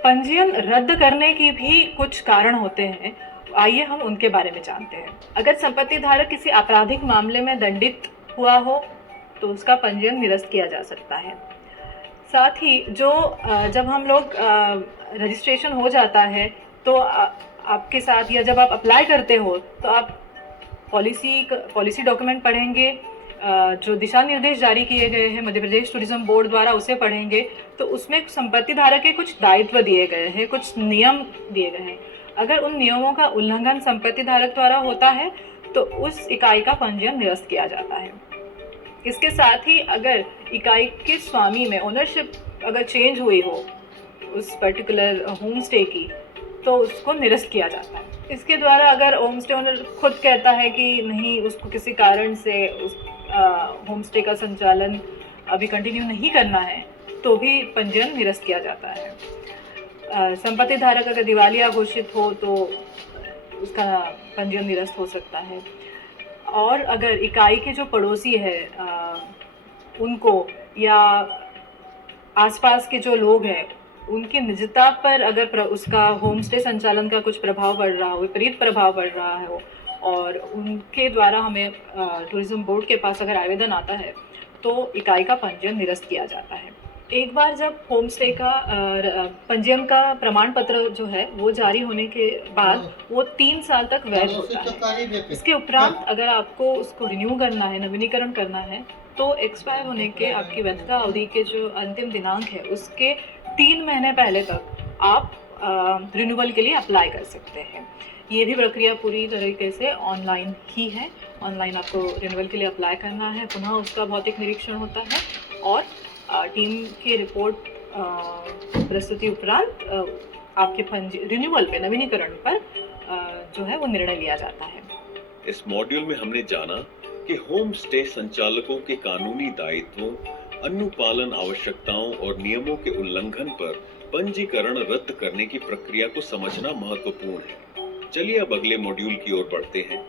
पंजीयन रद्द करने की भी कुछ कारण होते हैं। आइए हम उनके बारे में जानते हैं। अगर संपत्ति धारक किसी आपराधिक मामले में दंडित हुआ हो तो उसका पंजीयन निरस्त किया जा सकता है। साथ ही जब हम लोग रजिस्ट्रेशन हो जाता है तो आपके साथ, या जब आप अप्लाई करते हो तो आप पॉलिसी डॉक्यूमेंट पढ़ेंगे, जो दिशा निर्देश जारी किए गए हैं मध्य प्रदेश टूरिज्म बोर्ड द्वारा उसे पढ़ेंगे। तो उसमें संपत्ति धारक के कुछ दायित्व दिए गए हैं, कुछ नियम दिए गए हैं। अगर उन नियमों का उल्लंघन संपत्ति धारक द्वारा होता है तो उस इकाई का पंजीयन निरस्त किया जाता है। इसके साथ ही अगर इकाई के स्वामी में ओनरशिप अगर चेंज हुई हो उस पर्टिकुलर होम स्टे की तो उसको निरस्त किया जाता है। इसके द्वारा अगर होम स्टे ओनर खुद कहता है कि नहीं, उसको किसी कारण से उस होम स्टे का संचालन अभी कंटिन्यू नहीं करना है तो भी पंजीयन निरस्त किया जाता है। संपत्ति धारक अगर दिवालिया घोषित हो तो उसका पंजीयन निरस्त हो सकता है। और अगर इकाई के जो पड़ोसी है उनको या आसपास के जो लोग हैं उनकी निजता पर अगर उसका होम स्टे संचालन का कुछ प्रभाव पड़ रहा हो, विपरीत प्रभाव पड़ रहा हो, और उनके द्वारा हमें टूरिज्म बोर्ड के पास अगर आवेदन आता है तो इकाई का पंजीयन निरस्त किया जाता है। एक बार जब होम स्टे का पंजीयन का प्रमाण पत्र जो है वो जारी होने के बाद वो 3 साल तक वैध होता है। इसके उपरांत अगर आपको उसको रिन्यू करना है, नवीनीकरण करना है, तो एक्सपायर होने के आपकी वैधता अवधि के जो अंतिम दिनांक है उसके 3 महीने पहले तक आप रिन्यूअल के लिए अप्लाई कर सकते हैं। ये भी प्रक्रिया पूरी तरीके से ऑनलाइन ही है। ऑनलाइन आपको रिन्यूअल के लिए अप्लाई करना है, पुनः उसका भौतिक निरीक्षण होता है और टीम की रिपोर्ट प्रस्तुति उपरांत आपके रिन्यूअल पे, नवीनीकरण पर जो है वो निर्णय लिया जाता है। इस मॉड्यूल में हमने जाना कि होम स्टे संचालकों के कानूनी दायित्वों, अनुपालन आवश्यकताओं और नियमों के उल्लंघन पर पंजीकरण रद्द करने की प्रक्रिया को समझना महत्वपूर्ण है। चलिए अब अगले मॉड्यूल की ओर बढ़ते हैं।